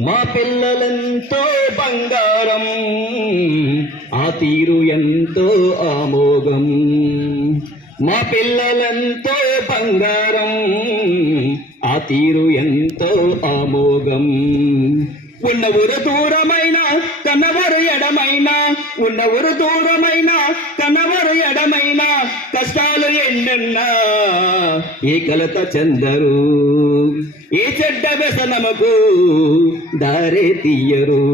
మా పిల్లలెంతో బంగారం, ఆ తీరు ఎంతో ఆమోగం. మా పిల్లలెంతో బంగారం, ఆ తీరు ఎంతో ఆమోగం. ఉన్న ఊరు దూరమైన కన్నవరు ఎడమైన, ఉన్న ఊరు దూరమైన కన్నవరు ఎడమైన, కష్టాలు ఎన్నున్నా ఈ కలత చెందరు, ఈ చెడ్డ వ్యసనముకు దారే తీయరు.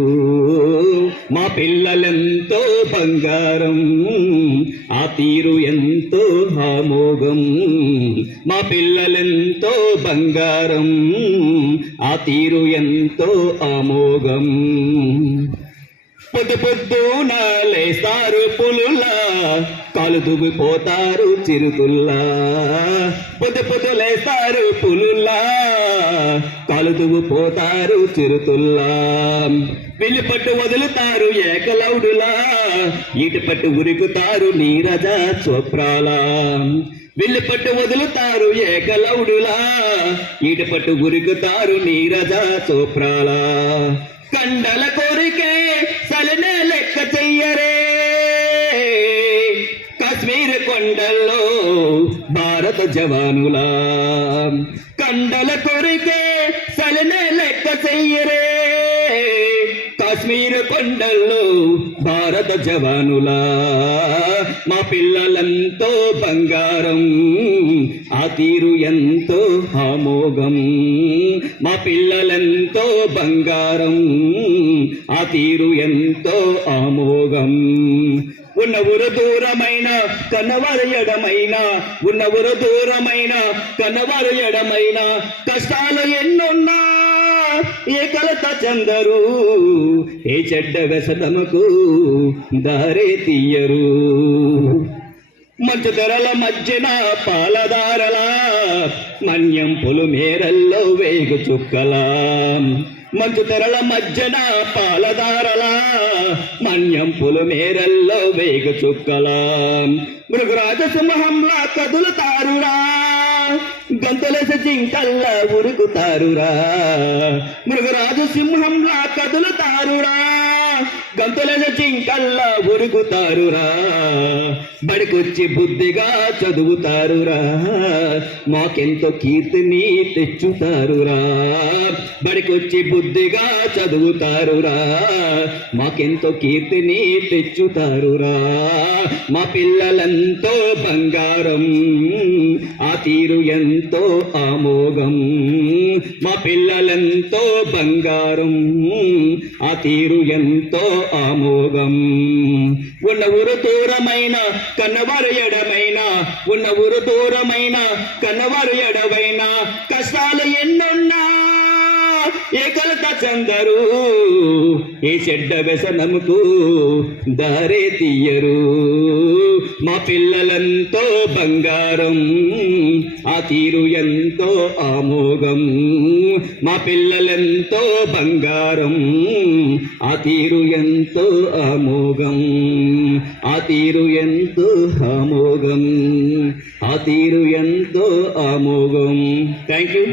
మా పిల్లలెంతో బంగారం, ఆ తీరు ఎంతో ఆమోగం. మా పిల్లలెంతో బంగారం, ఆ తీరు ఎంతో ఆమోగం. పొద్దు పొద్దున లేస్తారు పులులా, కాలు దువ్విపోతారు చిరుతుల్లా. పొద్దు పొద్దు లేస్తారు పులులా, కాలు దువ్విపోతారు చిరుతుల్లా. వెళ్ళి పట్టు వదులుతారు ఏకలౌడులా, ఈటి పట్టు ఉరుకుతారు నీరజ చోప్రాలా. వెళ్ళి పట్టు వదులుతారు ఏకలౌడులా, ఈటి పట్టు ఉరుకుతారు నీరజ చోప్రాలా. కండల కోరికే సలనే లెక్క చెయ్యరే, కాశ్మీర్ కొండల్లో భారత జవానులా. కండల కోరికే సలనే లెక్క చెయ్యరే, కాశ్మీర్ కొండల్లో భారత జవానులా. మా పిల్లలంతో బంగారం, ఆ తీరు ఎంతో ఆమోగం. మా పిల్లలెంతో బంగారం, ఆ తీరు ఎంతో ఆమోగం. ఉన్న ఊరు దూరమైన కన్నవారు ఎడమైన, ఉన్న ఊరు దూరమైన కన్నవారు ఎడమైన, కష్టాలు ఎన్నున్నా ఏ కలత చెందరు, ఏ చెడ్డ వ్యసనముకు దారే తీయరు. మంచు ధరల మధ్యన పాలదారలా, మన్యం పొలిమేరల్లో వేగు చుక్కలా. మంచు ధరల మధ్యన పాలదారలా, మన్యం పొలిమేరల్లో వేగు చుక్కలా. మృగరాజ సింహంలా కదులుతారురా, గంతులేసి జింకల్లా ఉరుకుతారురా. మృగరాజు సింహంలా కదులుతారురా, గంతులేసి జింకల్లా ఉరుకుతారురా. బడికొచ్చి బుద్ధిగా చదువుతారురా, మాకెంతో కీర్తిని తెచ్చుతారురా. బడికొచ్చి బుద్ధిగా చదువుతారురా, మాకెంతో కీర్తిని తెచ్చుతారురా. మా పిల్లలంతో బంగారం, ఆ తీరు ఎంతో ఆమోగం. మా పిల్లలెంతో బంగారం, ఆ తీరు ఎంతో ఆమోగం. ఉన్న ఊరు దూరమైన కన్నవారు ఎడమైన, ఉన్న ఊరు దూరమైన కన్నవారు ఎడవైన, కష్టాలు ఎన్నున్నా ఏ కలత చెందరు, ఏ చెడ్డ వ్యసనముకు దారే తీయరు. మా పిల్లలంతో బంగారం, ఆ తీరు ఎంతో ఆమోగం. మా పిల్లలెంతో బంగారం, ఆ తీరు ఎంతో ఆమోగం. ఆ తీరు ఎంతో ఆమోగం, ఆ తీరు ఎంతో ఆమోగం. Thank you.